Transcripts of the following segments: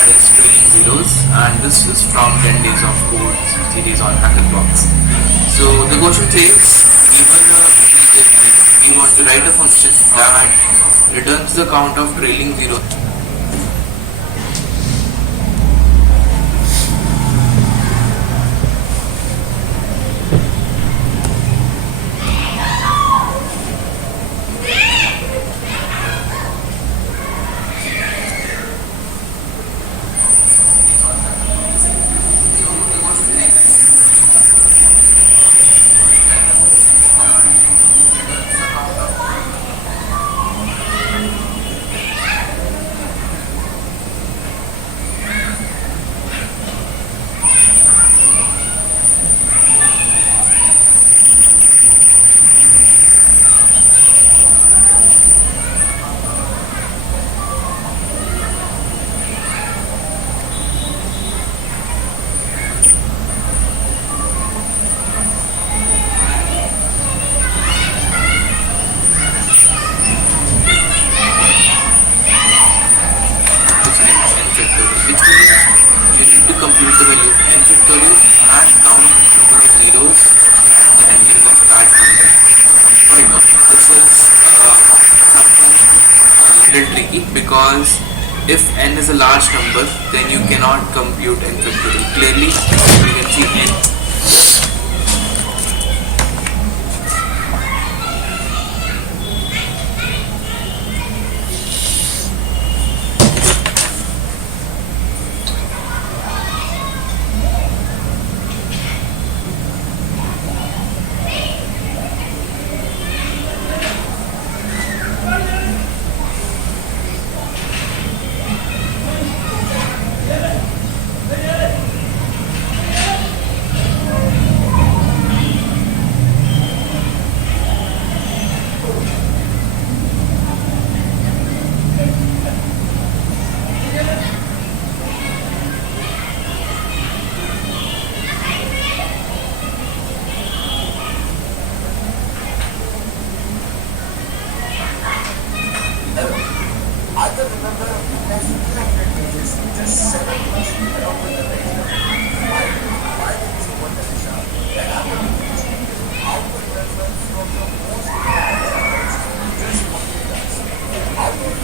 that is trailing zeros, and this is from 10 days of code series on Hackathons. So the question says, given a integer, we want to write a function that returns the count of trailing zeros. Compute the value of n factorial and count number of zeros at the ending of that number. Right now, this is something a little tricky because if n is a large number, then you cannot compute n factorial. Clearly, you can see n. I can remember next 200 pages, just 7 questions along with the ratio. Why there is one ratio? The application output reference from the most important just what it does. Output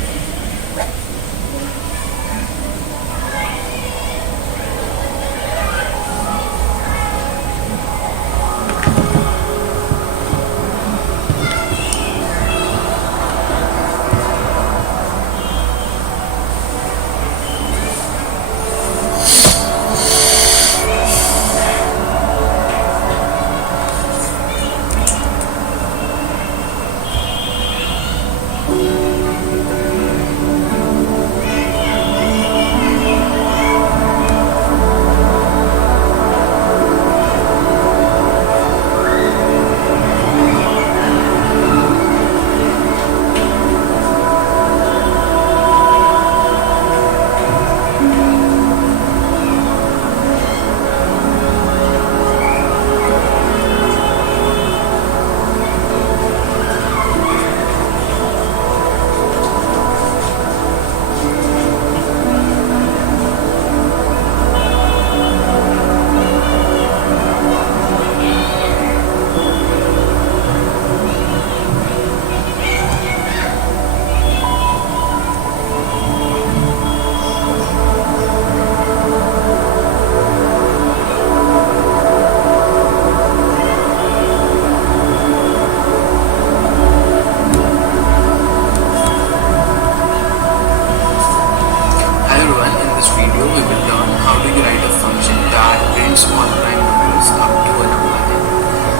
small prime numbers up to a number n.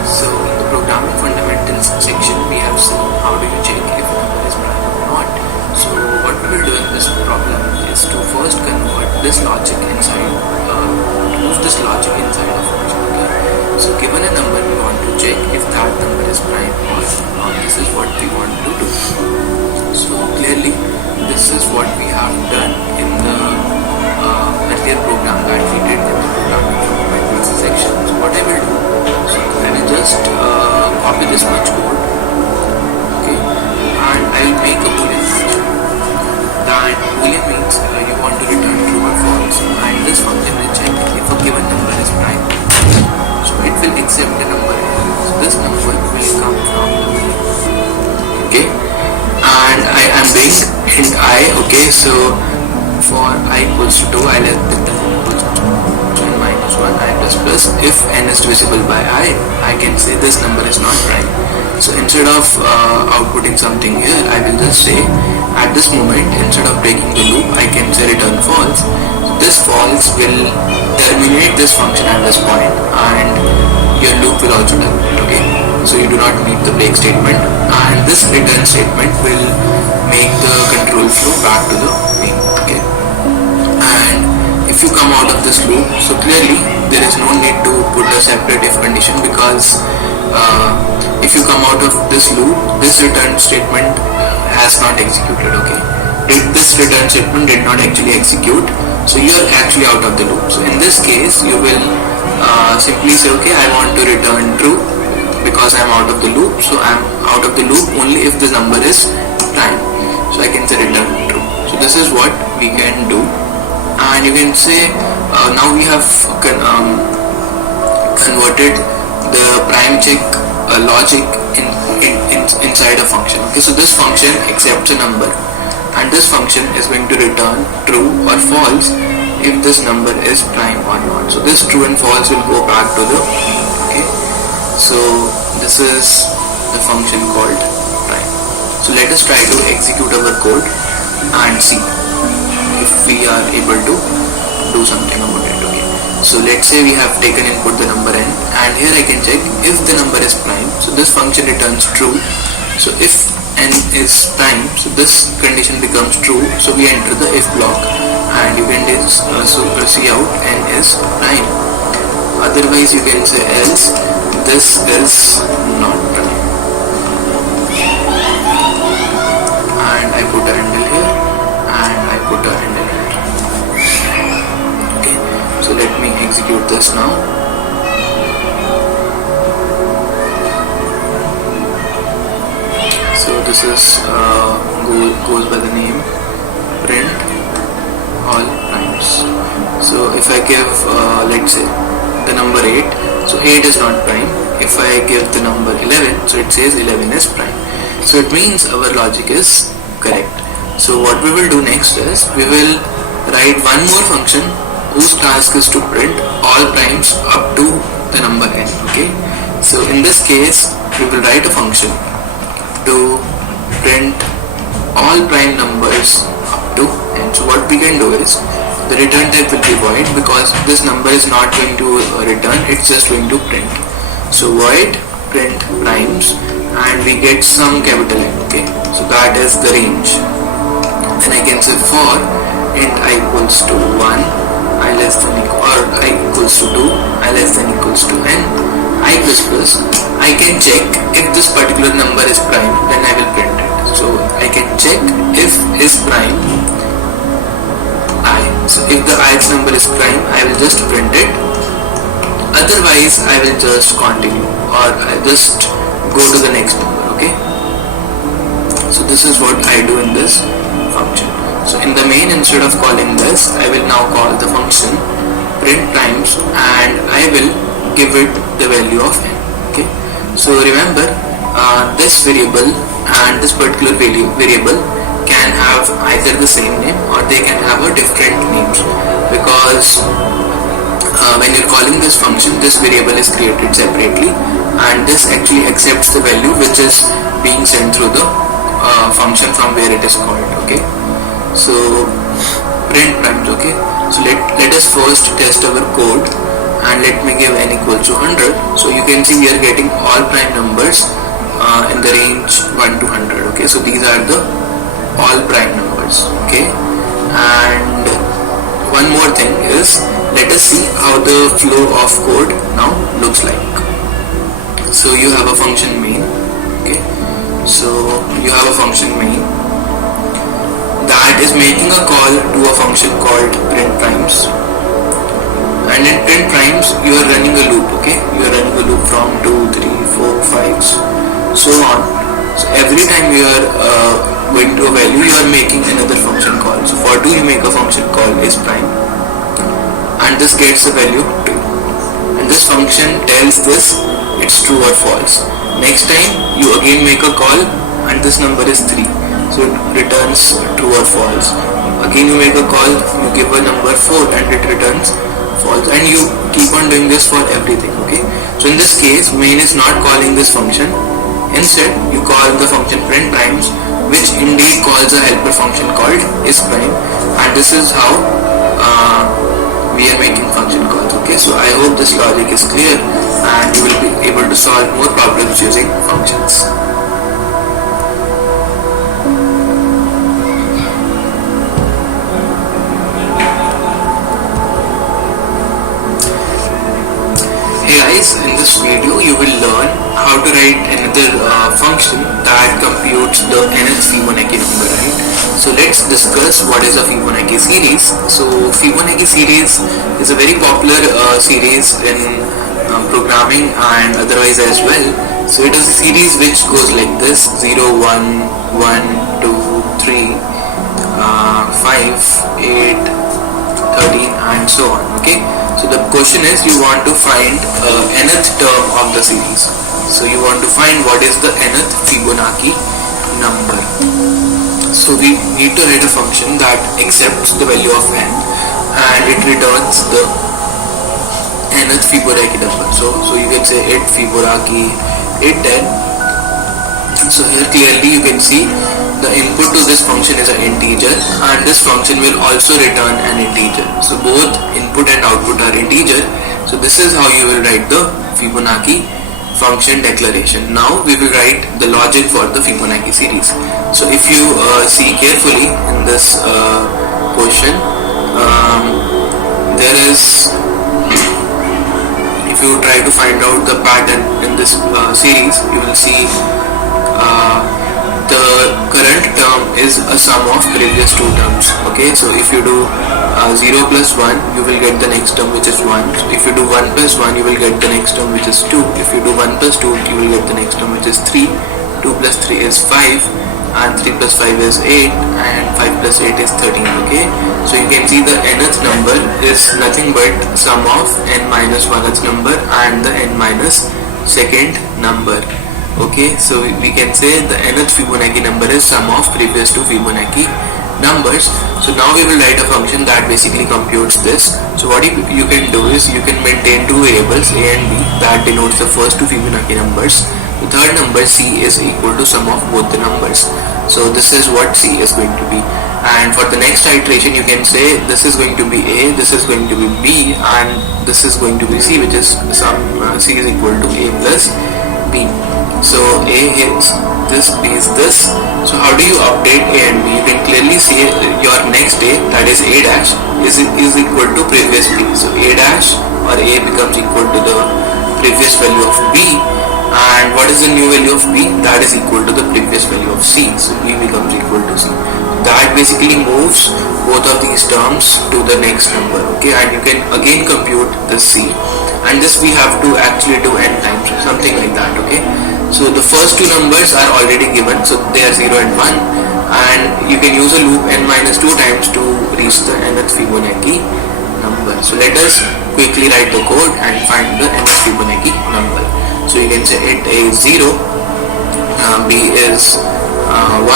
So in the programming fundamentals section, we have seen how do you check if a number is prime or not. So what we will do in this problem is to first convert this logic inside, use this logic inside a function. So given a number, we want to check if that number is prime or not. This is what we want to do. So clearly, this is what we have done in the earlier program that we did in the programming fundamentals section. So what I will do, so I will just copy this much code, okay, and I will make a boolean function. That boolean means you want to return true or false. accept the number n. So this number will come from the main. Okay, and I am doing int I. Okay, so for I equals to 2, I let the equals to n minus 1 I plus if n is divisible by I can say this number is not prime. So instead of outputting something here, I will just say at this moment, instead of breaking the loop, I can say return false. So this false will terminate this function at this point, and your loop will also terminate. Okay, so you do not need the break statement, and this return statement will make the control flow back to the main. Okay, and if you come out of this loop, so clearly there is no need to put a separate if condition, because if you come out of this loop, this return statement has not executed. Okay, this return statement did not actually execute, so you are actually out of the loop. So in this case, you will simply say, okay, I want to return true because I am out of the loop. So I am out of the loop only if the number is prime. So I can say return true. So this is what we can do, and you can say now we have converted the prime check logic inside a function. Okay, so this function accepts a number, and this function is going to return true or false if this number is prime or not. So this true and false will go back to the okay. So this is the function called prime. So let us try to execute our code and see if we are able to do something about it. Okay, so let's say we have taken input the number n, and here I can check if the number is prime. So this function returns true. So if n is prime, so this condition becomes true, so we enter the if block, and you can see out n is prime. Otherwise you can say else this is not prime, and I put a handle here and I put a handle here. Okay, so let me execute this now. So this is goes by the name print all primes. So if I give let's say the number 8, so 8 is not prime. If I give the number 11, so it says 11 is prime. So it means our logic is correct. So what we will do next is we will write one more function whose task is to print all primes up to the number n. Okay, so in this case we will write a function to print all prime numbers up to n. So what we can do is the return type will be void, because this number is not going to return, it's just going to print. So void print primes, and we get some capital N. Okay, so that is the range. Then I can say for int I equals to 1, I less than equal, or I equals to 2, I less than equals to n, I plus plus, I can check if this particular number is prime, then I will print it. So I can check if is prime I. So if the ith number is prime, I will just print it. Otherwise I will just continue, or I just go to the next number. Okay, so this is what I do in this function. So in the main, instead of calling this, I will now call the function print primes, and I will give it the value of n. Okay, so remember this variable and this particular variable can have either the same name or they can have a different names, because when you're calling this function, this variable is created separately, and this actually accepts the value which is being sent through the function from where it is called. Okay, so print primes. Okay, so let us first test our code, and let me give n equals to 100. So you can see we are getting all prime numbers in the range 1 to 100. Okay, so these are the all prime numbers. Okay, and one more thing is, let us see how the flow of code now looks like. So you have a function main. Okay, so you have a function main that is making a call to a function called print primes, and in print primes you are running a loop. Okay, you are running a loop from 2, 3, 4, 5 so on. So every time you are going to a value, you are making another function call. So for 2 you make a function call is prime, and this gets the value 2. and this function tells this it's true or false. Next time you again make a call and this number is 3, so it returns true or false. Again you make a call, you give a number 4 and it returns false, and you keep on doing this for everything. Okay, so in this case main is not calling this function. Instead you call the function print primes, which indeed calls a helper function called isPrime, and this is how we are making function calls. Okay, so I hope this logic is clear and you will be able to solve more problems using functions. Hey guys, in this video you will learn how to write another function that computes the nth Fibonacci number, right? So let's discuss what is a Fibonacci series. So Fibonacci series is a very popular series in programming and otherwise as well. So it is a series which goes like this: 0, 1, 1, 2, 3, 5, 8, 13 and so on. Okay, so the question is you want to find nth term of the series. So you want to find what is the nth Fibonacci number. So we need to write a function that accepts the value of n and it returns the nth Fibonacci number. So you can say it Fibonacci 810. So here clearly you can see the input to this function is an integer and this function will also return an integer. So both input and output are integer. So this is how you will write the Fibonacci function declaration. Now we will write the logic for the Fibonacci series. So if you see carefully in this question, there is, if you try to find out the pattern in this series, you will see the current term is a sum of previous two terms. Okay, so if you do 0 plus 1, you will get the next term which is 1. So if you do 1 plus 1, you will get the next term which is 2. If you do 1 plus 2, you will get the next term which is 3. 2 plus 3 is 5 and 3 plus 5 is 8 and 5 plus 8 is 13. Okay, so you can see the nth number is nothing but sum of n minus 1th number and the n minus second number. Okay, so we can say the nth Fibonacci number is sum of previous two Fibonacci numbers. So now we will write a function that basically computes this. So what you can do is you can maintain two variables a and b that denotes the first two Fibonacci numbers. The third number c is equal to sum of both the numbers. So this is what c is going to be, and for the next iteration you can say this is going to be a, this is going to be b, and this is going to be c, which is sum c is equal to a plus b. So a is this, b is this. So how do you update a and b? You can clearly see your next a, that is a dash, is equal to previous b. So a dash or a becomes equal to the previous value of b, and what is the new value of b? That is equal to the previous value of c. So b becomes equal to c. That basically moves both of these terms to the next number. Okay, and you can again compute the c, and this we have to actually do n times, something like that. Okay, so the first two numbers are already given, so they are 0 and 1, and you can use a loop n minus 2 times to reach the nth Fibonacci number. So let us quickly write the code and find the nth Fibonacci number. So you can say it is 0, b is 1,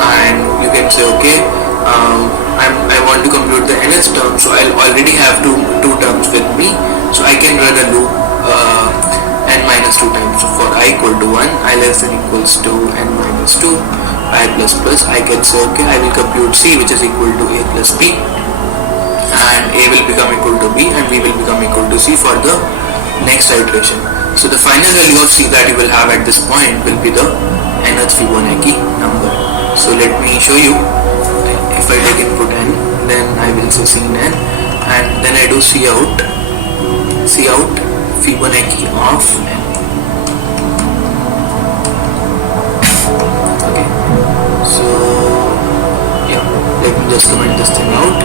and you can say okay, I want to compute the nth term, so I'll already have two terms with me, so I can run a loop n minus 2 times. So for I equal to 1, I less than equals to n minus 2, I plus plus, I can say okay, I will compute c, which is equal to a plus b, and a will become equal to b and b will become equal to c for the next iteration. So the final value of c that you will have at this point will be the nth Fibonacci number. So let me show you. If I take input n, then I will say c n, and then I do c out Fibonacci of n. Okay, so yeah, let me just comment this thing out.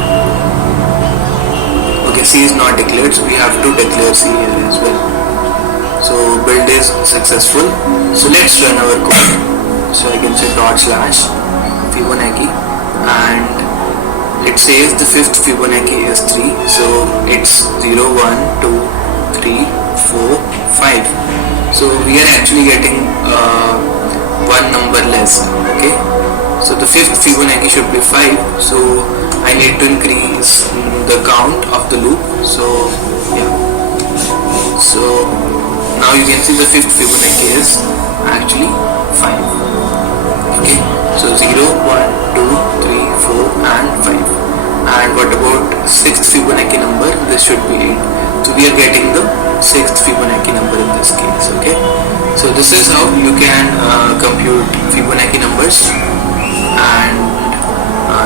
Okay, c is not declared, so we have to declare c here as well. So build is successful. So let's run our code. So I can say dot slash Fibonacci, and it says the fifth Fibonacci is 3, so it's 0, 1, 2, 3, 4, 5. So we are actually getting one number less. Okay, so the fifth Fibonacci should be 5, so I need to increase the count of the loop. So yeah, so now you can see the fifth Fibonacci is actually 5. Okay, so 0, 1, 2, 3, 4 and 5. And what about sixth Fibonacci number? This should be 8. So we are getting the sixth Fibonacci number in this case. Okay, so this is how you can compute Fibonacci numbers. And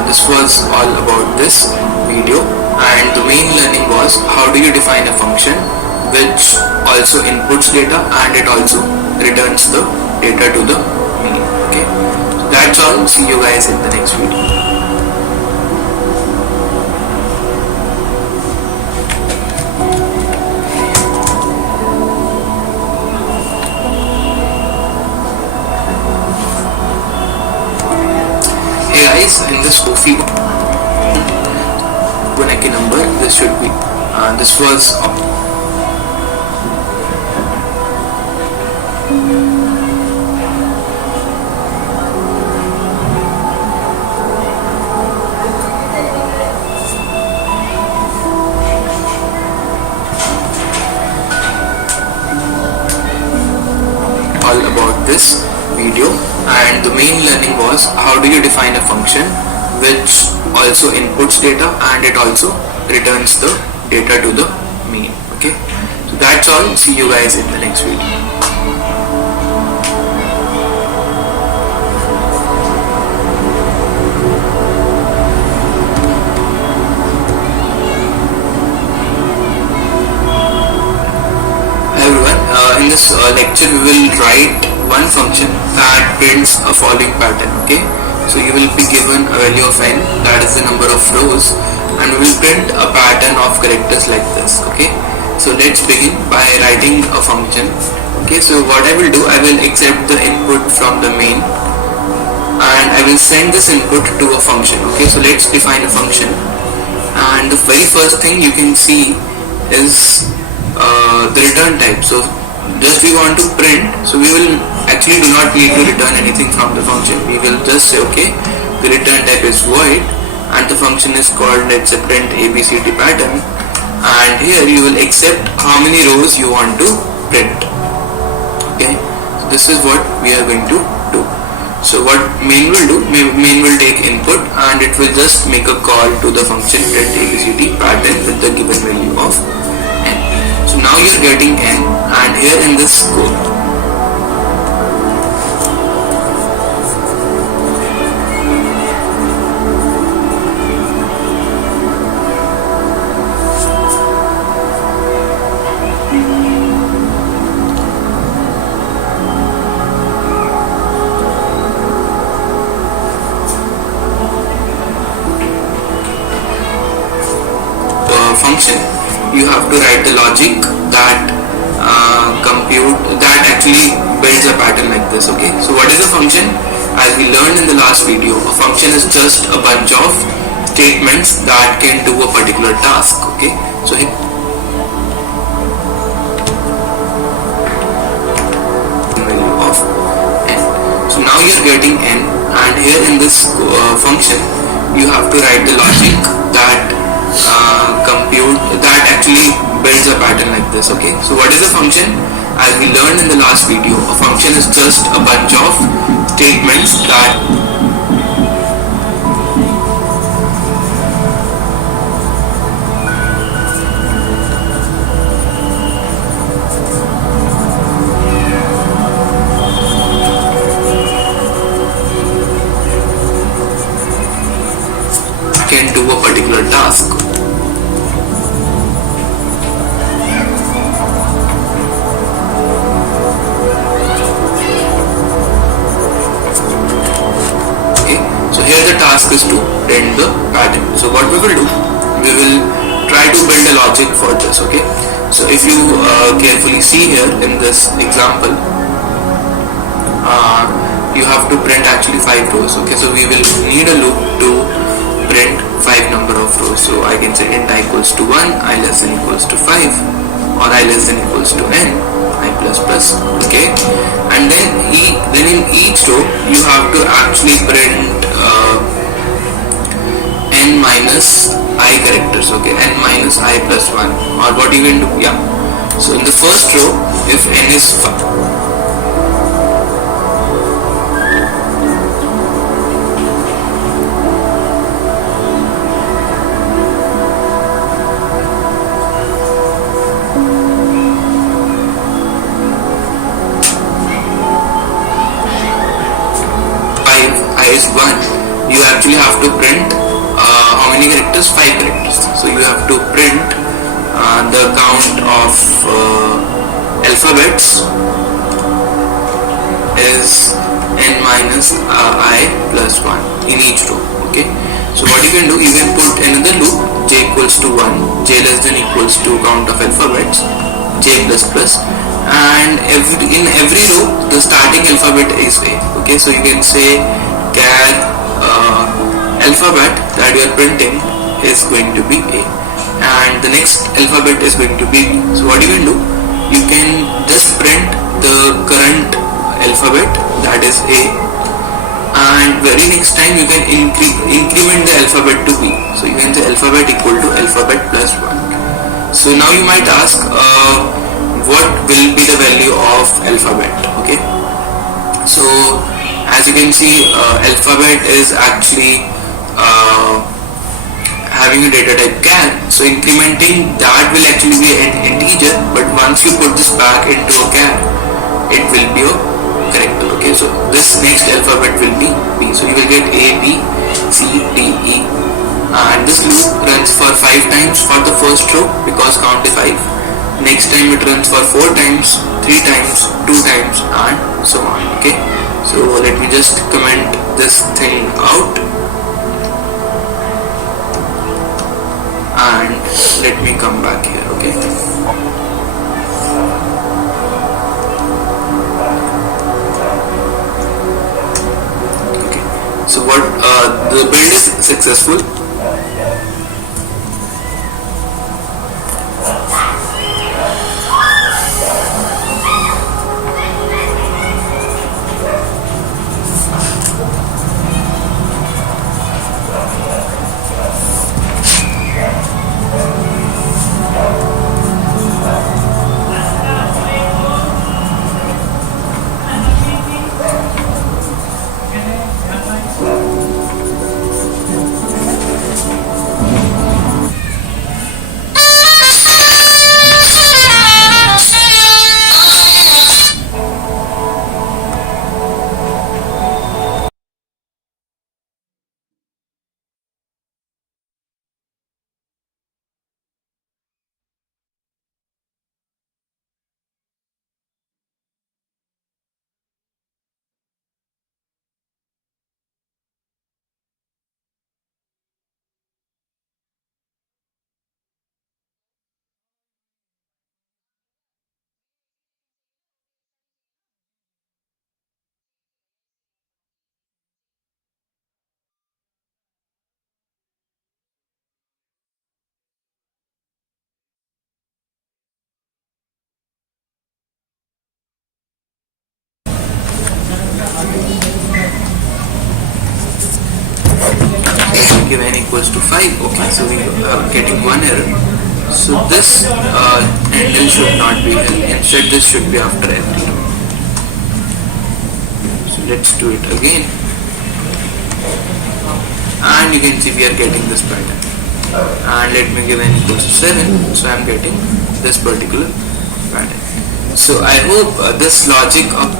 this was all about this video, and the main learning was how do you define a function which also inputs data and it also returns the data to the mean. Okay, so that's all. See you guys in the next video. In this Fibonacci number, this should be this was all about this video, and the main learning was how do you define a function which also inputs data and it also returns the data to the mean. Okay, so that's all. See you guys in the next video. In this lecture we will write one function that prints a following pattern. Okay, so you will be given a value of n, that is the number of rows, and we will print a pattern of characters like this. Okay, so let's begin by writing a function. Okay, so what I will do, I will accept the input from the main and I will send this input to a function. Okay, so let's define a function, and the very first thing you can see is the return type. So just we want to print, so we will actually do not need to return anything from the function. We will just say okay, the return type is void and the function is called, let's say, print abcd pattern, and here you will accept how many rows you want to print. Okay, so this is what we are going to do. So what main will do, main will take input and it will just make a call to the function print abcd pattern with the given value of n. So now you are getting n, and here in this code function, you have to write the logic that actually builds a pattern like this. Okay, so what is a function? As we learned in the last video, a function is just a bunch of statements that can do a particular task. Okay, so value of n. So now you are getting n, and here in this function you have to write the logic that actually builds a pattern like this. Okay, so what is a function? As we learned in the last video, a function is just a bunch of statements that can do a particular task. Task is to print the pattern. So what we will do, we will try to build a logic for this. Okay, so if you carefully see here in this example, you have to print actually 5 rows. Okay, so we will need a loop to print 5 number of rows. So I can say int I equals to 1, I less than equals to 5, or I less than equals to n, I plus plus, okay. And then in each row you have to actually print n minus I characters, okay, n minus I plus 1, or what you can do, yeah. So in the first row, if n is 5, is 1, you actually have to print how many characters? 5 characters. So you have to print the count of alphabets is n minus I plus 1 in each row, okay. So what you can do, you can put another loop, j equals to 1, j less than equals to count of alphabets, j plus plus, and in every row the starting alphabet is a, okay. So you can say char alphabet that you are printing is going to be a, and the next alphabet is going to be b. So what you can do, you can just print the current alphabet, that is a, and very next time you can increment the alphabet to b. So you can say alphabet equal to alphabet plus 1. So now you might ask what will be the value of alphabet, okay. So as you can see, alphabet is actually having a data type char, so incrementing that will actually be an integer, but once you put this back into a char, it will be a character, okay. So this next alphabet will be b, so you will get a, b, c, d, e, and this loop runs for 5 times for the first row because count is 5. Next time it runs for 4 times, 3 times, 2 times, and so on, okay. So let me just comment this thing out and let me come back here, okay. Okay, so what the build is successful. Give n equals to 5, okay, so we are getting one error. So this handle should not be L, instead this should be after every row. So let's do it again, and you can see we are getting this pattern. And let me give n equals to 7, so I am getting this particular pattern. So I hope this logic of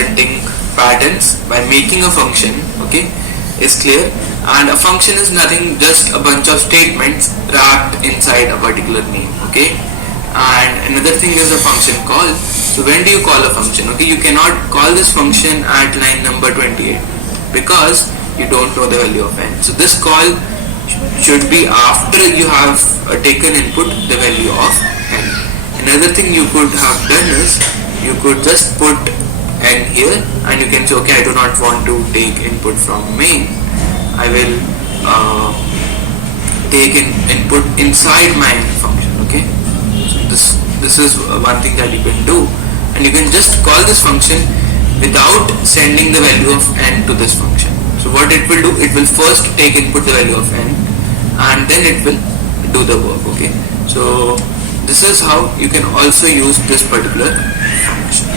printing patterns by making a function, okay, is clear. And a function is nothing, just a bunch of statements wrapped inside a particular name, okay. And another thing is a function call. So when do you call a function? Okay, you cannot call this function at line number 28 because you don't know the value of n. So this call should be after you have taken input the value of n. Another thing you could have done is you could just put n here and you can say, okay, I do not want to take input from main, I will take input inside my function, okay. So this is one thing that you can do, and you can just call this function without sending the value of n to this function. So what it will do, it will first take input the value of n and then it will do the work, okay. So this is how you can also use this particular function.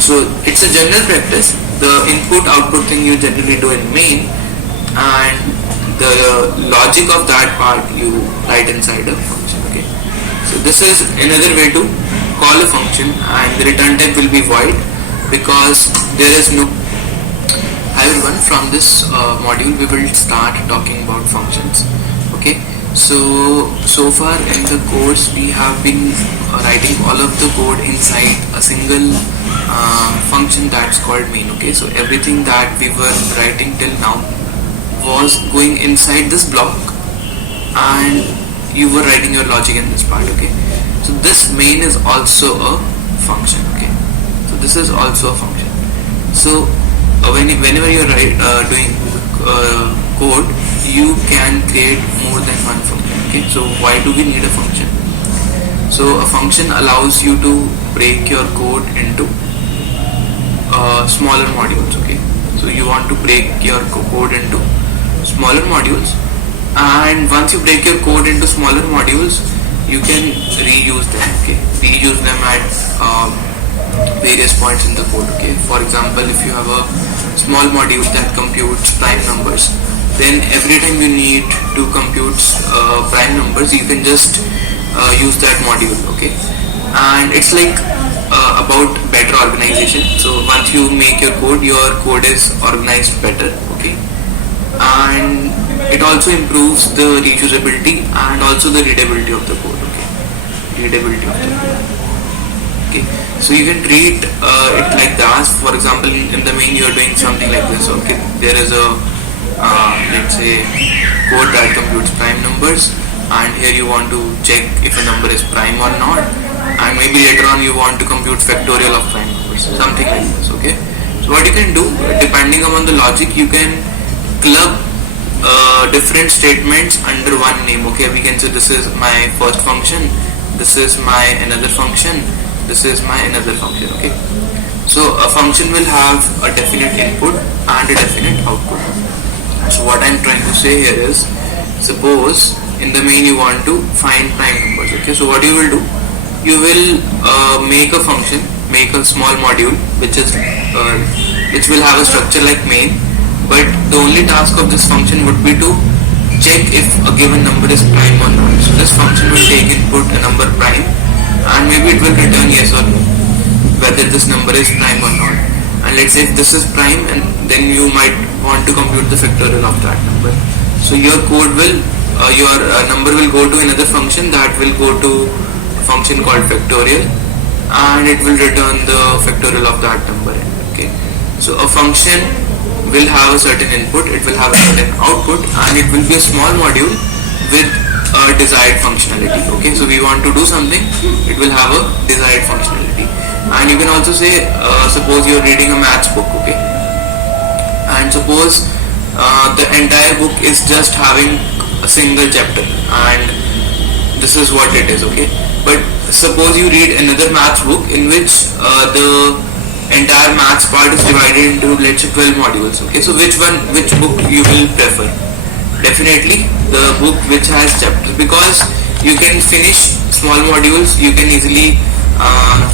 So it's a general practice. The input output thing you generally do in main, and the logic of that part you write inside a function, okay. So this is another way to call a function, and the return type will be void because there is no. Hi everyone, from this module we will start talking about functions, okay. So far in the course we have been writing all of the code inside a single function that's called main, okay. So everything that we were writing till now was going inside this block and you were writing your logic in this part, okay. So this main is also a function, okay. So this is also a function. So whenever you're doing code, you can create more than one function, okay. So why do we need a function? So a function allows you to break your code into smaller modules, okay. So you want to break your code into smaller modules, and once you break your code into smaller modules, you can reuse them, okay. Reuse them at various points in the code, okay. For example, if you have a small module that computes prime numbers, then every time you need to compute prime numbers, you can just use that module, okay. And it's like about better organization. So once you make your code is organized better, okay. And it also improves the reusability and also the readability of the code, okay. Readability of the code, okay. So you can treat it like that. For example, in the main you are doing something like this, okay. There is a let's say code that computes prime numbers, and here you want to check if a number is prime or not, and maybe later on you want to compute factorial of prime numbers, something like this, okay. So what you can do, depending upon the logic, you can club different statements under one name, okay. We can say this is my first function, this is my another function, this is my another function, okay. So a function will have a definite input and a definite output. So what I'm trying to say here is, suppose in the main you want to find prime numbers, okay. So what you will do, you will make a function, make a small module which will have a structure like main, but the only task of this function would be to check if a given number is prime or not. So this function will take input a number prime, and maybe it will return yes or no whether this number is prime or not. And let's say if this is prime, and then you might want to compute the factorial of that number. So your code will your number will go to another function that will go to a function called factorial, and it will return the factorial of that number, okay. So a function will have a certain input, it will have a certain output, and it will be a small module with a desired functionality, okay. So we want to do something, it will have a desired functionality. And you can also say suppose you are reading a maths book, okay, and suppose the entire book is just having a single chapter, and this is what it is, okay. But suppose you read another maths book in which the entire maths part is divided into, let's say, 12 modules, okay. So which book you will prefer? Definitely the book which has chapters, because you can finish small modules, you can easily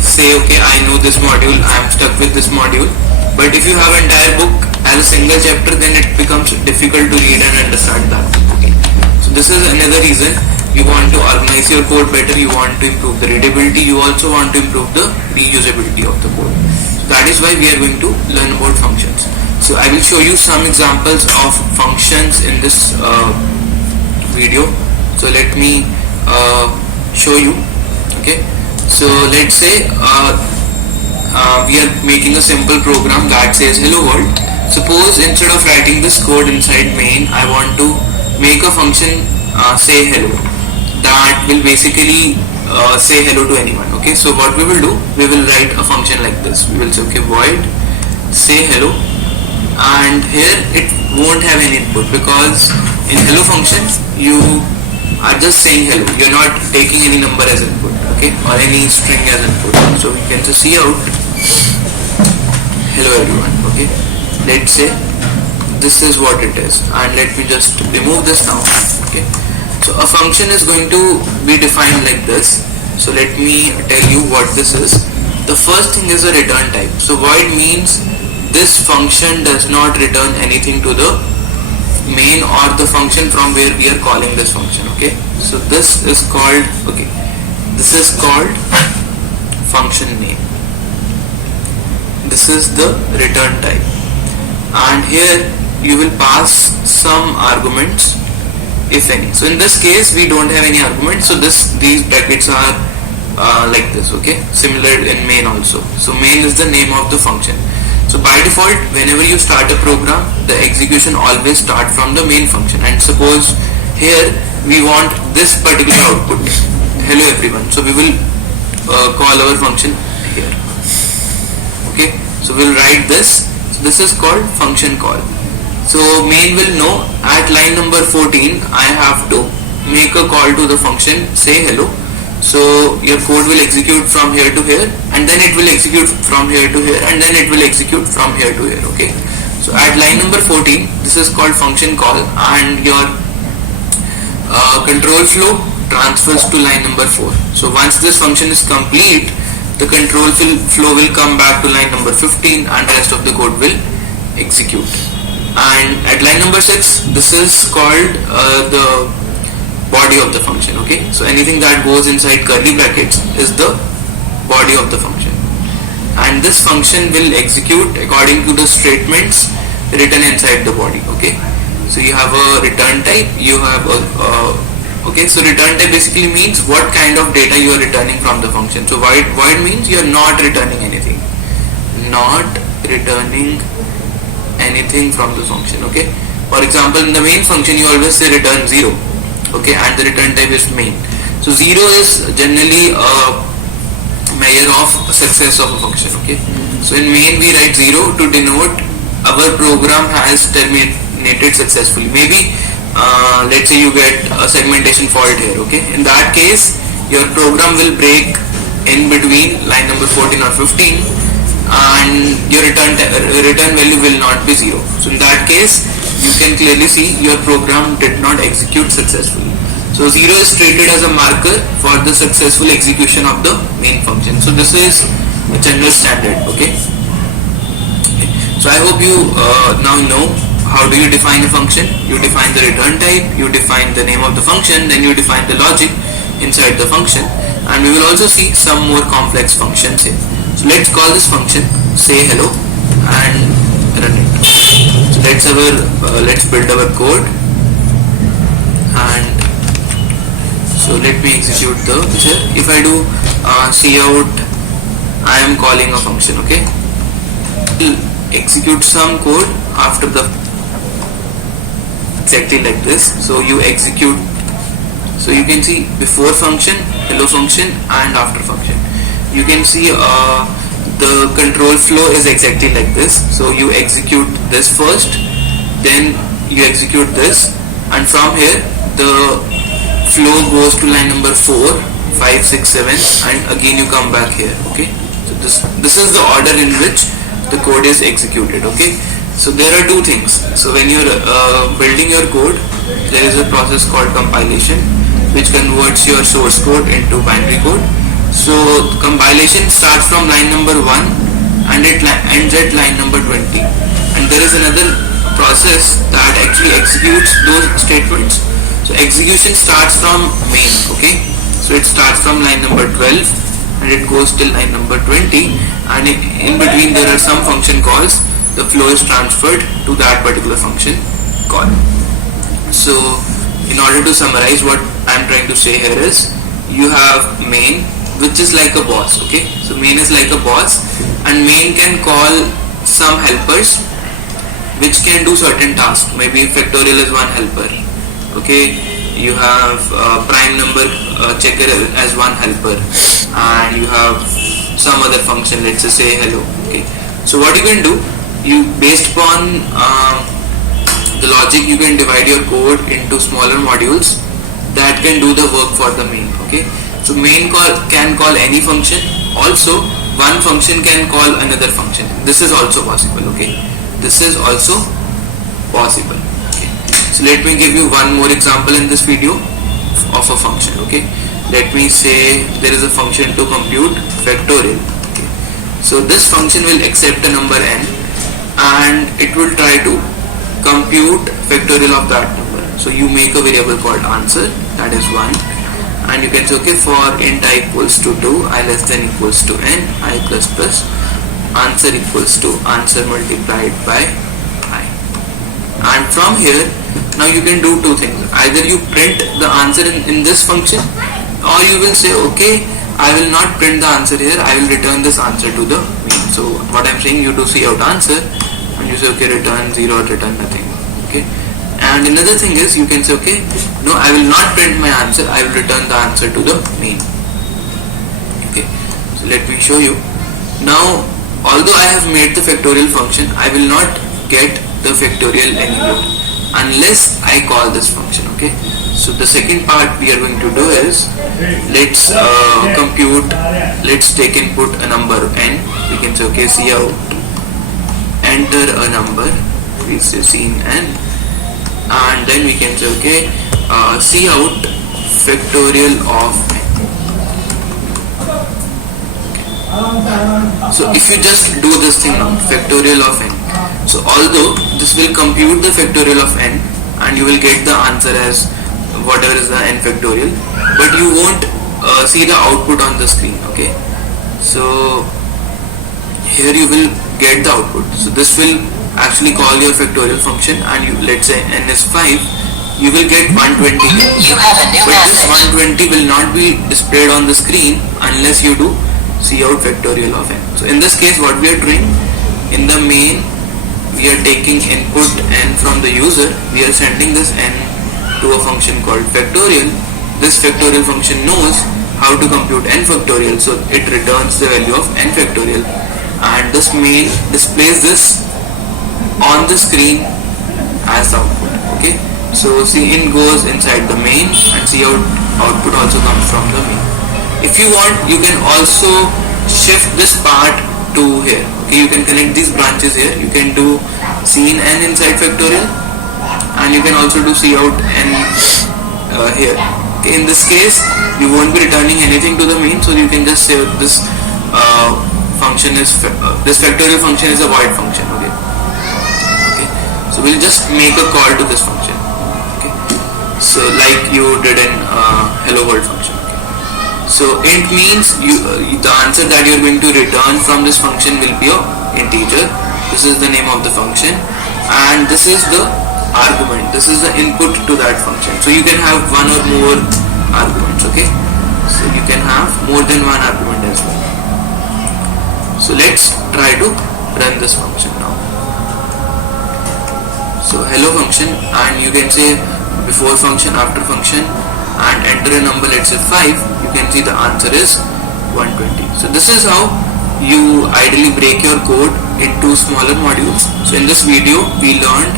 say, okay, I know this module, I am stuck with this module. But if you have an entire book as a single chapter, then it becomes difficult to read and understand that, okay. So this is another reason you want to organize your code better, you want to improve the readability, you also want to improve the reusability of the code. So That is why we are going to learn about functions. So I will show you some examples of functions in this video. So let me show you. Okay, so let's say we are making a simple program that says hello world. Suppose instead of writing this code inside main, I want to make a function say hello, that will basically say hello to anyone. Okay, so what we will do, we will write a function like this. We will say okay, void say hello, and here it won't have any input, because in hello function you are just saying hello, you're not taking any number as input, okay, or any string as input. So we can just see out hello everyone. Okay, let's say this is what it is, and let me just remove this now. Okay, so a function is going to be defined like this. So let me tell you what this is. The first thing is a return type. So void means this function does not return anything to the main or the function from where we are calling this function. Okay, so this is called, okay, this is called function name. This is the return type, and here you will pass some arguments, if any. So in this case we don't have any arguments, so these brackets are like this. Okay, similar in main also. So main is the name of the function. So by default, whenever you start a program, the execution always start from the main function. And suppose here we want this particular output, hello everyone, so we will call our function here. Okay, so we'll write this. So this is called function call. So main will know at line number 14 I have to make a call to the function say hello. So your code will execute from here to here, and then it will execute from here to here, and then it will execute from here to here. Okay, so at line number 14 this is called function call, and your control flow transfers to line number 4. So once this function is complete, the control flow will come back to line number 15, and rest of the code will execute. And at line number 6, this is called the body of the function. Okay, so anything that goes inside curly brackets is the body of the function, and this function will execute according to the statements written inside the body. Okay, so you have a return type, you have a okay, so return type basically means what kind of data you are returning from the function. So void means you are not returning anything, not returning anything from the function. Okay, for example, in the main function you always say return 0. Okay, and the return type is main. So 0 is generally a measure of success of a function. Okay, so in main we write 0 to denote our program has terminated successfully. Maybe let's say you get a segmentation fault here. Okay, in that case your program will break in between line number 14 or 15, and your return value will not be 0. So in that case you can clearly see your program did not execute successfully. So 0 is treated as a marker for the successful execution of the main function. So this is a general standard. Okay, so I hope you now know how do you define a function. You define the return type, you define the name of the function, then you define the logic inside the function, and we will also see some more complex functions here. So let's call this function say hello and run it. So let's build our code, and so let me execute the picture. If I do cout, I am calling a function. Okay, we'll execute some code after the exactly like this. So you execute, so you can see before function, hello function, and after function. You can see the control flow is exactly like this. So you execute this first, then you execute this, and from here the flow goes to line number 4, 5, 6, 7, and again you come back here. Okay, so this is the order in which the code is executed. Okay, so there are two things. So when you're building your code, there is a process called compilation, which converts your source code into binary code. So compilation starts from line number 1 and it ends at line number 20, and there is another process that actually executes those statements. So execution starts from main. Okay, so it starts from line number 12 and it goes till line number 20, and in between there are some function calls. The flow is transferred to that particular function call. So in order to summarize, what I'm trying to say here is, you have main, which is like a boss. Okay, so main is like a boss, and main can call some helpers which can do certain tasks. Maybe factorial is one helper. Okay, you have prime number checker as one helper, and you have some other function, let's just say hello. Okay, so what you can do, you based upon the logic, you can divide your code into smaller modules that can do the work for the main. Okay, so main can call any function. Also, one function can call another function. This is also possible. Okay, this is also possible. Okay, so let me give you one more example in this video of a function. Okay, let me say there is a function to compute factorial. Okay, so this function will accept a number n, and it will try to compute factorial of that number. So you make a variable called answer, that is 1, and you can say, okay, for int I equals to 2, I less than equals to n, I plus plus answer equals to answer multiplied by I. And from here, now you can do two things. Either you print the answer in this function, or you will say, okay, I will not print the answer here, I will return this answer to the main. So what I'm saying, you do see out answer, and you say, okay, return 0 or return nothing. Okay, and another thing is, you can say, okay, no, I will not print my answer, I will return the answer to the main. Okay, so let me show you. Now, although I have made the factorial function, I will not get the factorial anymore unless I call this function. Okay, so the second part we are going to do is, let's compute, let's take input a number n. We can say, okay, cout, enter a number, we say scene n, and then we can say, okay, cout factorial of n. Okay. So if you just do this thing now, factorial of n, so although this will compute the factorial of n, and you will get the answer as whatever is the n factorial, but you won't see the output on the screen. Okay, so here you will get the output. So this will actually call your factorial function, and you, let's say n is 5, you will get 120 here. You have a new but message. This 120 will not be displayed on the screen unless you do cout factorial of n. So in this case, what we are doing, in the main, we are taking input n from the user, we are sending this n to a function called factorial. This factorial function knows how to compute n factorial, so it returns the value of n factorial, and this main displays this on the screen as output. Okay, so cin goes inside the main, and cout output also comes from the main. If you want, you can also shift this part to here. Okay, you can connect these branches here. You can do cin n inside factorial, and you can also do cout n here. Okay, in this case, you won't be returning anything to the main, so you can just say this function is this factorial function is a void function. Okay, okay, so we'll just make a call to this function. Okay, so like you did in hello world function. Okay. So int means the answer that you're going to return from this function will be a integer. This is the name of the function, and this is the argument, this is the input to that function. So you can have one or more arguments. Okay, so you can have more than one argument as well. So let's try to run this function now. So hello function, and you can say before function, after function, and enter a number, let's say 5. You can see the answer is 120. So this is how you ideally break your code into smaller modules. So in this video we learned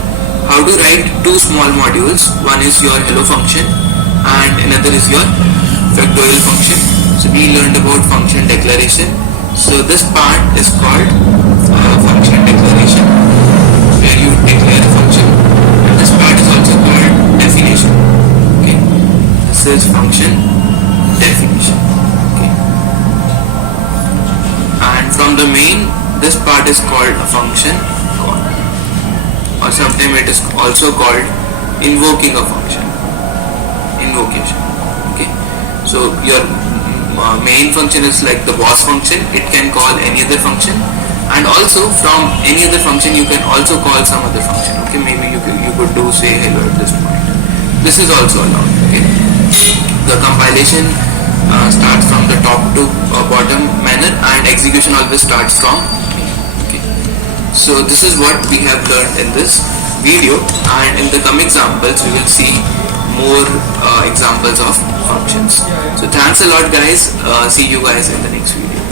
how to write two small modules. One is your hello function and another is your factorial function. So we learned about function declaration. So this part is called function declaration, where you declare a function, and this part is also called definition. Okay, this is function definition. Okay, and from the main, this part is called a function call, or sometimes it is also called invoking a function, invocation. Okay, so your main function is like the boss function, it can call any other function, and also from any other function you can also call some other function. Okay, maybe you could do say hello at this point. This is also allowed. Okay, the compilation starts from the top to bottom manner, and execution always starts from main. Okay, so this is what we have learned in this video, and in the coming examples we will see more examples of functions. So thanks a lot guys, see you guys in the next video.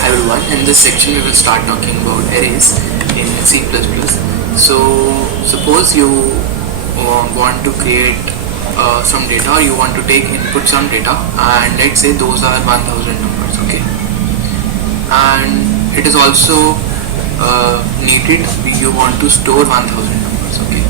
Hi everyone, in this section we will start talking about arrays in C++. So suppose you want to create some data, or you want to take input some data, and let's say those are 1000 numbers. Okay, and it is also needed you want to store 1000 numbers. Okay,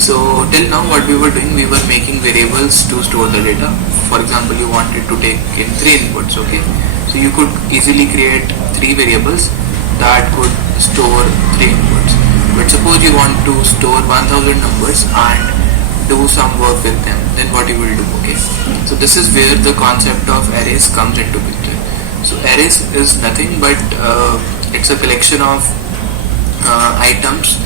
so till now what we were doing, we were making variables to store the data. For example, you wanted to take in 3 inputs. Okay, so you could easily create 3 variables that could store 3 inputs. But suppose you want to store 1000 numbers and do some work with them, then what you will do? Okay, so this is where the concept of arrays comes into picture. So arrays is nothing but it's a collection of items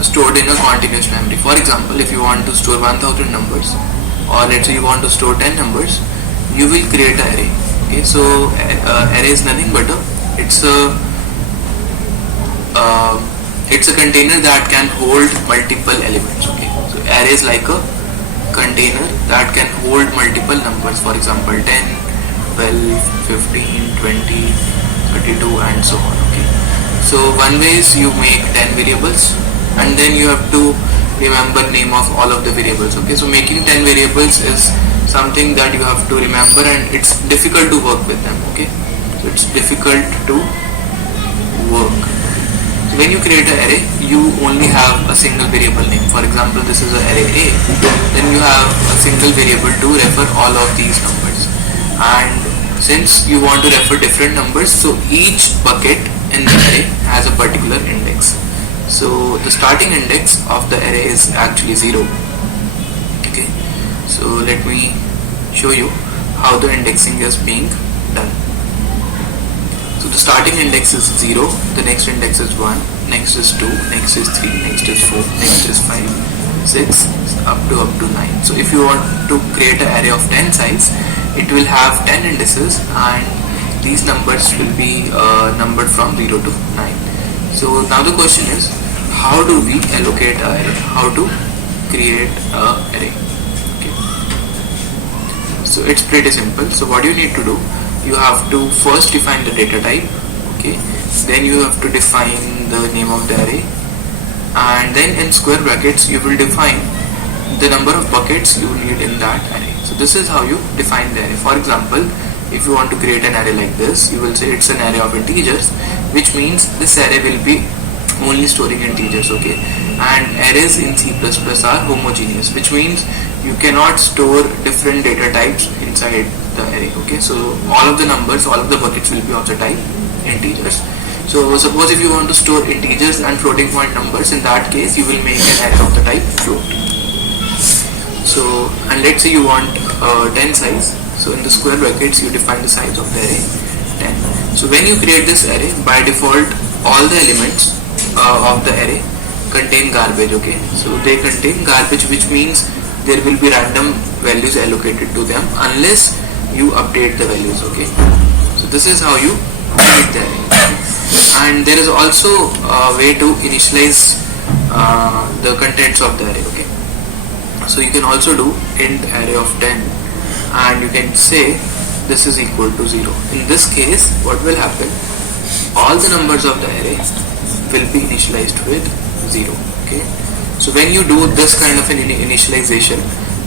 stored in a continuous memory. For example, if you want to store 1000 numbers, or let's say you want to store 10 numbers, you will create an array. Okay, so array is nothing but it's a container that can hold multiple elements. Okay, so array is like a container that can hold multiple numbers. For example, 10, 12, 15, 20, 32, and so on. Okay, so one way is you make 10 variables, and then you have to remember name of all of the variables. Okay, so making 10 variables is something that you have to remember, and it's difficult to work with them. Okay, so it's difficult to work. So when you create an array, you only have a single variable name. For example, this is an array A, then you have a single variable to refer all of these numbers, and since you want to refer different numbers, so each bucket in the array has a particular index. So the starting index of the array is actually 0. Okay, so let me show you how the indexing is being done. So the starting index is 0, the next index is 1, next is 2, next is 3, next is 4, next is 5, 6, up to 9. So if you want to create an array of 10 size, it will have 10 indices, and these numbers will be numbered from 0 to 9. So now the question is, how do we allocate an array? How to create an array? Okay, so it's pretty simple. So what you need to do, you have to first define the data type. Okay, then you have to define the name of the array, and then in square brackets you will define the number of buckets you need in that array. So this is how you define the array. For example, if you want to create an array like this, you will say it's an array of integers, which means this array will be only storing integers. Okay, and arrays in C++ are homogeneous, which means you cannot store different data types inside the array. Okay, so all of the numbers, all of the buckets will be of the type integers. So suppose if you want to store integers and floating point numbers, in that case you will make an array of the type float. So, and let's say you want 10 size, so in the square brackets you define the size of the array 10. So when you create this array, by default all the elements of the array contain garbage. Okay, so they contain garbage, which means there will be random values allocated to them unless you update the values. Okay, so this is how you create the array. And there is also a way to initialize the contents of the array. Okay, so you can also do int array of 10, and you can say this is equal to 0. In this case, what will happen, all the numbers of the array will be initialized with 0. Okay, so when you do this kind of an initialization,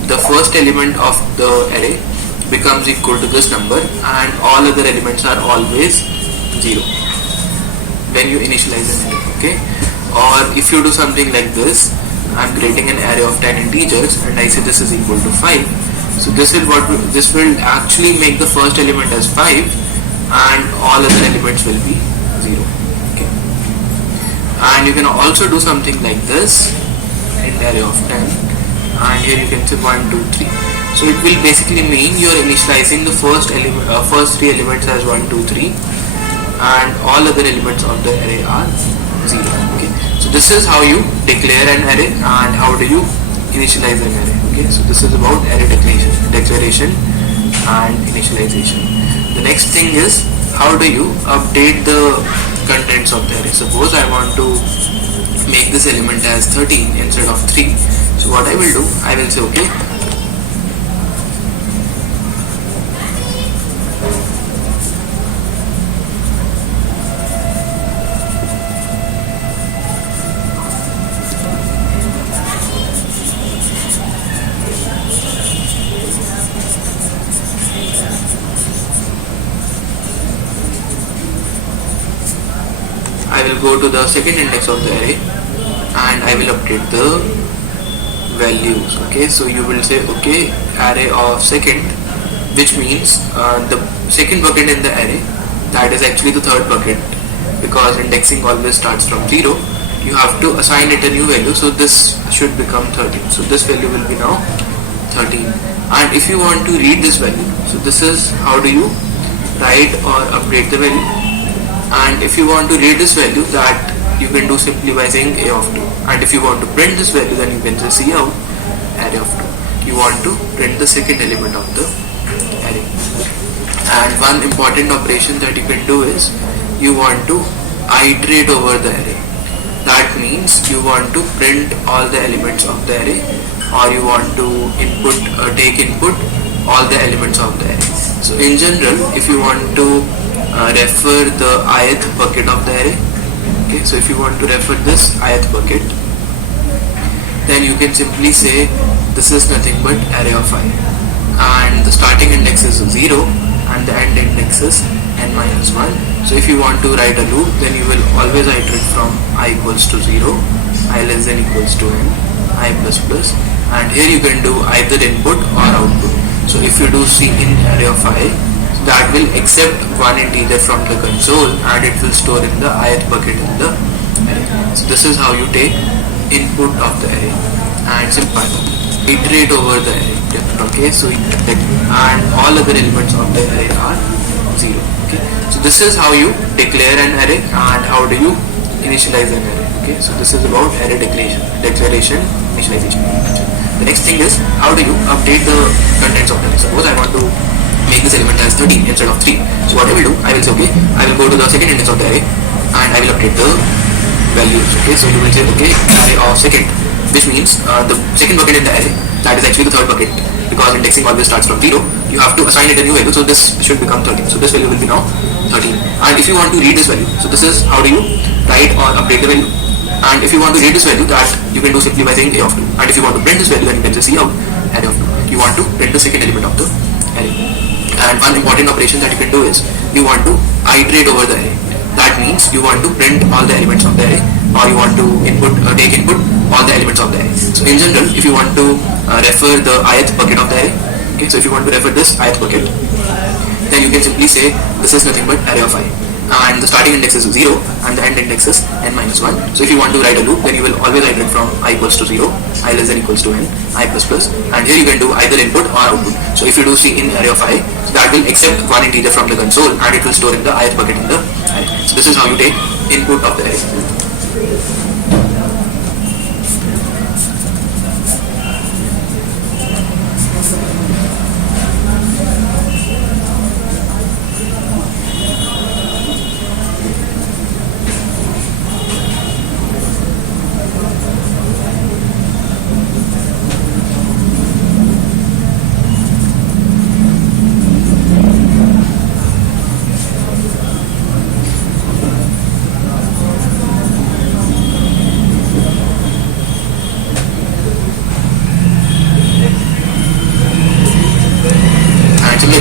the first element of the array becomes equal to this number, and all other elements are always 0 when you initialize an array. Okay, or if you do something like this, I'm creating an array of 10 integers and I say this is equal to 5. So this will actually make the first element as 5 and all other elements will be 0. Okay. And you can also do something like this in array of 10, and here you can say 1, 2, 3. So it will basically mean you're initializing the first three elements as 1, 2, 3 and all other elements of the array are 0. Okay. So this is how you declare an array and how do you initialize an array. Okay. So this is about array declaration and initialization. The next thing is how do you update the contents of the array. Suppose I want to make this element as 13 instead of 3. So what I will do, I will say okay, I will go to the second index of the array and I will update the values. Okay, so you will say okay, array of second, which means the second bucket in the array, that is actually the third bucket, because indexing always starts from 0. You have to assign it a new value, so this should become 13. So this value will be now 13. And if you want to read this value, so this is how do you write or update the value. And if you want to read this value, that you can do simply by saying a of 2. And if you want to print this value, then you can say cout array of 2. You want to print the second element of the array. And one important operation that you can do is you want to iterate over the array. That means you want to print all the elements of the array, or you want to take input all the elements of the array. So in general, if you want to refer the ith bucket of the array, okay, so if you want to refer this ith bucket, then you can simply say this is nothing but array of I, and the starting index is 0 and the end index is n minus 1. So if you want to write a loop, then you will always iterate from I equals to 0, I less than equals to n, I plus plus, and here you can do either input or output. So if you do C in array of I, that will accept one integer from the console and it will store in the ith bucket in the array. So this is how you take input of the array and simple iterate over the array. Okay, so and all other elements of the array are 0. Okay, so this is how you declare an array and how do you initialize an array. Okay, so this is about array declaration, initialization. The next thing is how do you update the contents of the array. Suppose I want to make this element as 13 instead of 3. So what I will do, I will say okay, I will go to the second index of the array and I will update the values. Okay, so you will say okay, array of second, which means the second bucket in the array, that is actually the third bucket, because indexing always starts from 0. You have to assign it a new value, so this should become 13. So this value will be now 13. And if you want to read this value, so this is how do you write or update the value. And if you want to read this value, that you can do simply by saying a of 2. And if you want to print this value, then you can say cout array of 2. You want to print the second element of the array. And one important operation that you can do is you want to iterate over the array. That means you want to print all the elements of the array, or you want to take input all the elements of the array. So in general, if you want to refer the ith bucket of the array, okay, so if you want to refer this ith bucket, then you can simply say this is nothing but array of I, and the starting index is 0 and the end index is n minus 1. So if you want to write a loop, then you will always iterate from I equals to 0, I less than equals to n, I plus plus, and here you can do either input or output. So if you do C in array of I, so that will accept one integer from the console and it will store in the ith bucket in the array. So this is how you take input of the array.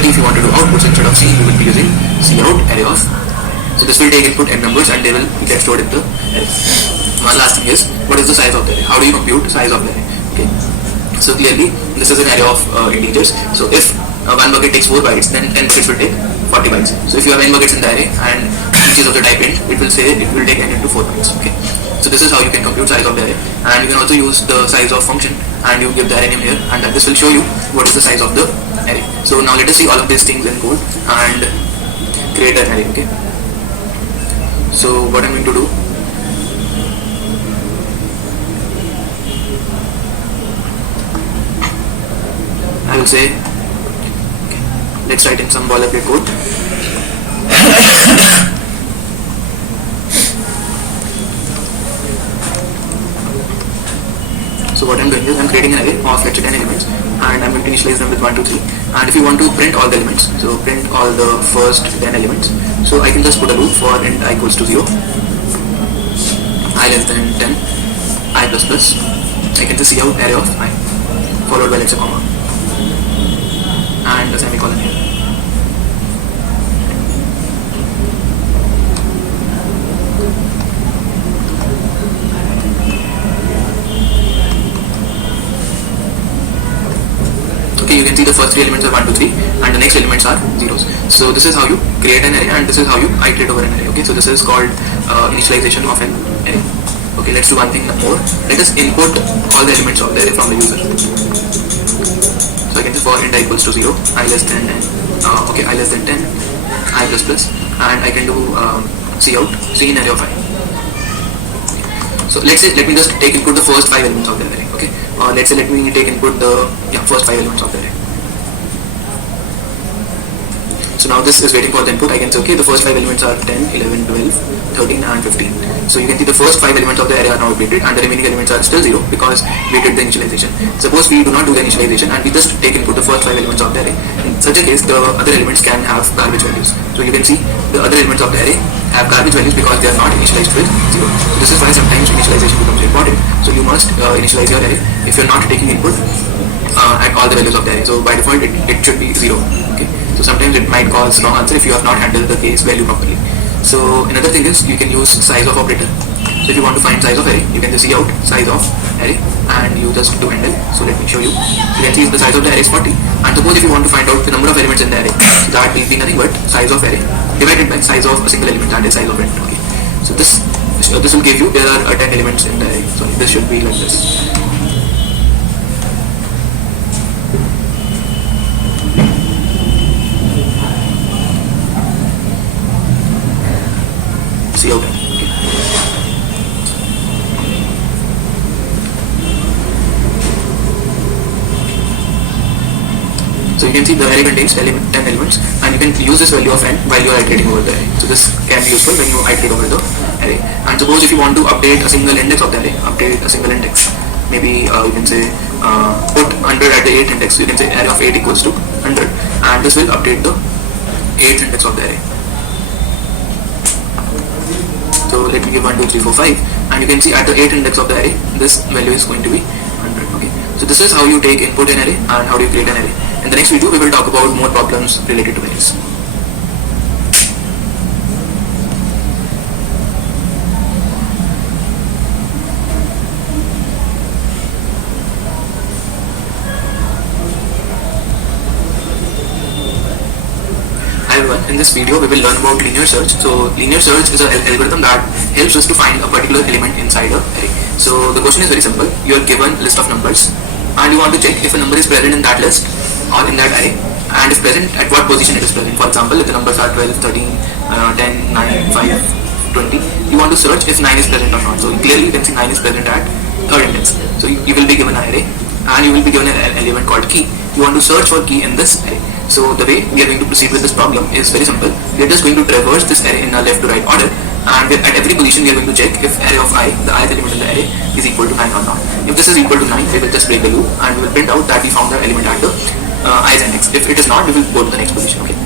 If you want to do outputs instead of C, you will be using cout array of. So this will take input n numbers and they will get stored in the array. one last thing is, what is the size of the array? How do you compute size of the array? Okay, so clearly this is an array of integers. So if one bucket takes 4 bytes, then 10 buckets will take 40 bytes. So if you have n buckets in the array and each is of the type int, it will say it will take n into 4 bytes. Okay, so this is how you can compute size of the array, and you can also use the size of function and you give the array name here, and this will show you what is the size of the array. So now let us see all of these things in code and create an array. Okay, so what I'm going to do, I will say, okay, let's write in some boilerplate code. So what I'm doing is I'm creating an array of let's say 10 elements, and I'm going to initialize them with 1, 2, 3. And if you want to print all the elements, so print all the first 10 elements, so I can just put a loop for int I equals to 0, I less than 10, I plus plus. I can just see out array of I followed by let's say comma and a semicolon here. Okay, you can see the first 3 elements are 1, 2, 3 and the next elements are zeros. So this is how you create an array, and this is how you iterate over an array. Okay, so this is called initialization of an array. Okay, let's do one thing more. Let us input all the elements of the array from the user. So I can just for int I equals to 0, I less than 10, okay, I less than 10, I plus plus, and I can do C in array of I. So let's say, let me just take input the first 5 elements of the array. Okay, or let's say let me take input the first 5 elements of the array. So now this is waiting for the input. I can say, okay, the first 5 elements are 10, 11, 12, 13 and 15. So you can see the first 5 elements of the array are now updated, and the remaining elements are still 0 because we did the initialization. Suppose we do not do the initialization and we just take input the first 5 elements of the array. In such a case, the other elements can have garbage values. So you can see the other elements of the array have garbage values because they are not initialized with 0. So this is why sometimes initialization becomes important. So you must initialize your array if you're not taking input at all the values of the array. So by default it should be 0. Okay, so sometimes it might cause wrong answer if you have not handled the case value properly. So another thing is you can use size of operator. So if you want to find size of array, you can just see out size of array and you just do handle. So let me show you. You can see the size of the array is 40, and suppose if you want to find out the number of elements in the array, that will be nothing but size of array divided by size of a single element, that is size of int. Okay, so this will give you, there are 10 elements in the array, so this should be like this. See out. Okay. So you can see the array contains 10 elements, and you can use this value of n while you are iterating over the array. So this can be useful when you iterate over the array. And suppose if you want to update a single index of the array, update a single index, maybe you can say put 100 at the 8th index. You can say array of 8 equals to 100, and this will update the 8th index of the array. So let me give 1, 2, 3, 4, 5, and you can see at the 8th index of the array, this value is going to be 100. Okay, so this is how you take input in array and how do you create an array. In the next video, we will talk about more problems related to arrays. In this video, we will learn about linear search. So linear search is an algorithm that helps us to find a particular element inside a array. So the question is very simple. You are given a list of numbers and you want to check if a number is present in that list or in that array, and if present, at what position it is present. For example, if the numbers are 12, 13, 10, 9, 5, 20, you want to search if 9 is present or not. So clearly you can see 9 is present at 3rd index. So you will be given an array and you will be given an element called key. You want to search for key in this array. So the way we are going to proceed with this problem is very simple. We are just going to traverse this array in a left to right order, and at every position we are going to check if array of I, the ith element in the array, is equal to 9 or not. If this is equal to 9, we will just break the loop and we will print out that we found the element at the ith index. If it is not, we will go to the next position. Okay,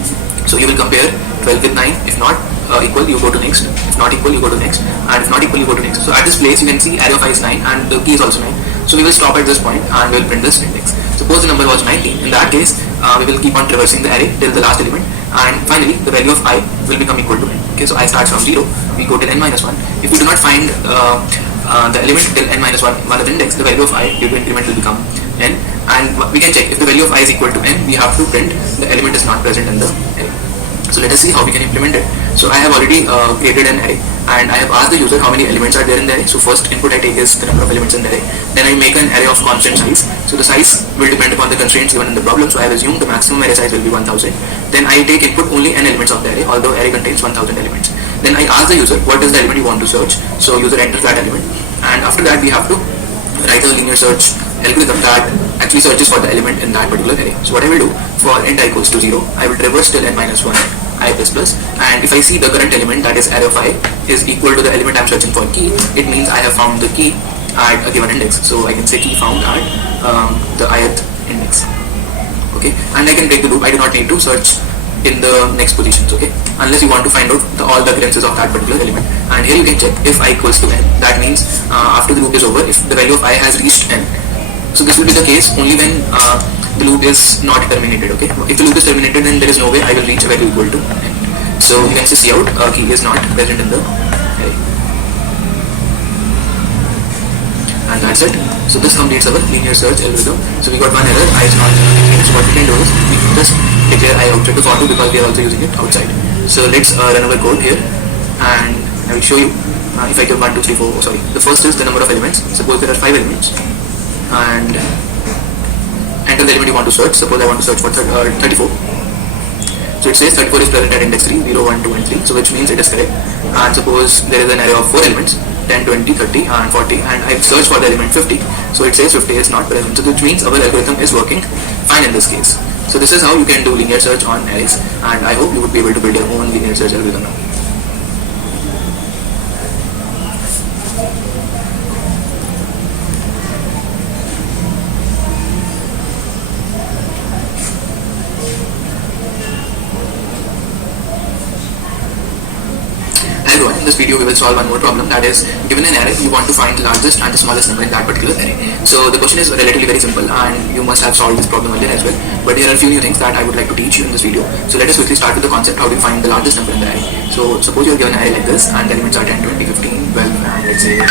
so you will compare 12 with 9. If not equal, you go to next. If not equal, you go to next, and if not equal, you go to next. So at this place you can see array of I is 9 and the key is also 9. So we will stop at this point and we will print this index. Suppose the number was 19. In that case, we will keep on traversing the array till the last element, and finally the value of I will become equal to n. Okay, so I starts from 0, we go till n minus 1. If we do not find the element till n minus 1 of the index, the value of I due to increment will become n, and we can check if the value of I is equal to n, we have to print the element is not present in the array. So let us see how we can implement it. So I have already created an array, and I have asked the user how many elements are there in the array. So first input I take is the number of elements in the array. Then I make an array of constant size. So the size will depend upon the constraints given in the problem. So I have assumed the maximum array size will be 1000. Then I take input only n elements of the array, although array contains 1000 elements. Then I ask the user what is the element you want to search. So user enters that element, and after that we have to write a linear search algorithm that actually searches for the element in that particular array. So what I will do, for int I equals to 0, I will traverse till n minus 1 I plus plus, and if I see the current element, that is array of I, is equal to the element I am searching for key, it means I have found the key at a given index. So I can say key found at the ith index. Okay, and I can break the loop. I do not need to search in the next positions, okay, unless you want to find out all the occurrences of that particular element. And here you can check if I equals to n, that means after the loop is over, if the value of I has reached n. So this will be the case only when the loop is not terminated, okay. If the loop is terminated, then there is no way I will reach a value equal to n. So you can see out key is not present in the array. And that's it. So this completes our linear search algorithm. So we got one error, I is not terminated. So what we can do is we can just declare I outside to for2 because we are also using it outside. So let's run our code here, and I will show you if I give 1, 2, 3, 4, sorry, the first is the number of elements. Suppose there are 5 elements, and enter the element you want to search. Suppose I want to search for 34. So it says 34 is present at index 3, 0, 1, 2 and 3, so which means it is correct. And suppose there is an array of 4 elements, 10, 20, 30 and 40, and I search for the element 50, so it says 50 is not present, so which means our algorithm is working fine in this case. So this is how you can do linear search on arrays, and I hope you would be able to build your own linear search algorithm now. In this video we will solve one more problem, that is, given an array you want to find the largest and the smallest number in that particular array. So the question is relatively very simple, and you must have solved this problem earlier as well, but there are a few new things that I would like to teach you in this video. So let us quickly start with the concept how do you find the largest number in the array. So suppose you are given an array like this, and the elements are 10, 20, 15, 12 and let's say 8,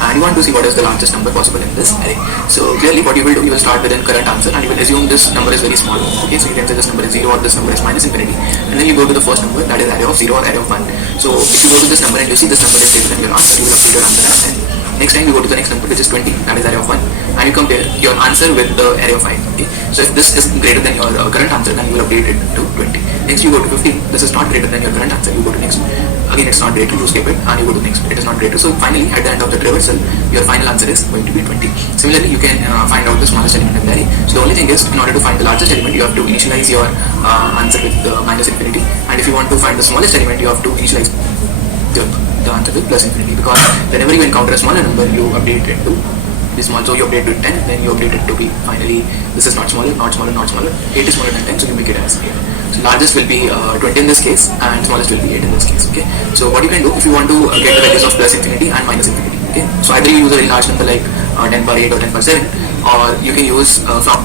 and you want to see what is the largest number possible in this array. So clearly what you will do, you will start with a current answer and you will assume this number is very small. Okay, so you can say this number is 0 or this number is minus infinity, and then you go to the first number, that is array of 0 or array of 1. So if you go to this number and you see this number is greater than your answer, you will update your answer as 10. Next time you go to the next number, which is 20, that is array of 1, and you compare your answer with the array of 5. Okay, so if this is greater than your current answer, then you will update it to 20. Next you go to 15, this is not greater than your current answer, you go to next. Again it's not greater, you skip it and you go to next, it is not greater. So finally at the end of the traversal, your final answer is going to be 20. Similarly you can find out the smallest element in the array. So the only thing is, in order to find the largest element, you have to initialize your answer with minus infinity, and if you want to find the smallest element, you have to initialize the answer with plus infinity, because whenever you encounter a smaller number, you update it to be small. So you update to 10, then you update it to be finally, this is not smaller, not smaller, not smaller, 8 is smaller than 10, so you make it as 8. So largest will be 20 in this case, and smallest will be 8 in this case. Okay, so what you can do if you want to get the values of plus infinity and minus infinity. Okay, so either you use a very large number like 10 power 8 or 10 power 7, or you can use from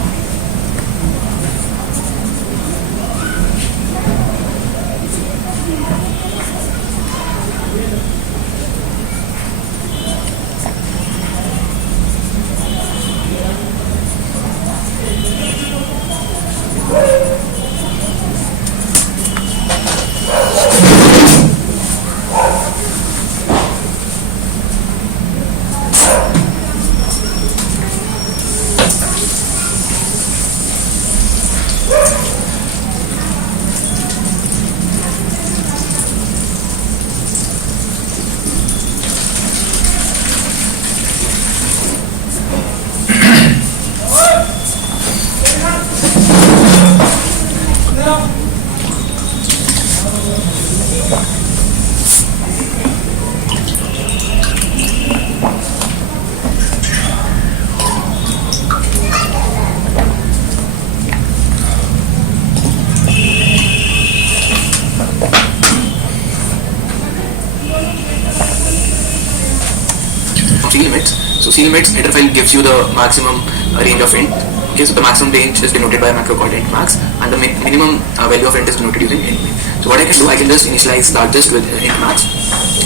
C-limits. So C-limits header file gives you the maximum range of int. Okay, so the maximum range is denoted by a macro called int max, and the minimum value of int is denoted using int min. So what I can do, I can just initialize largest with int max,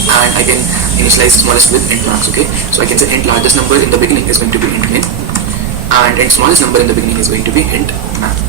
and I can initialize smallest with int max. Okay, so I can say int largest number in the beginning is going to be int min, and int smallest number in the beginning is going to be int max.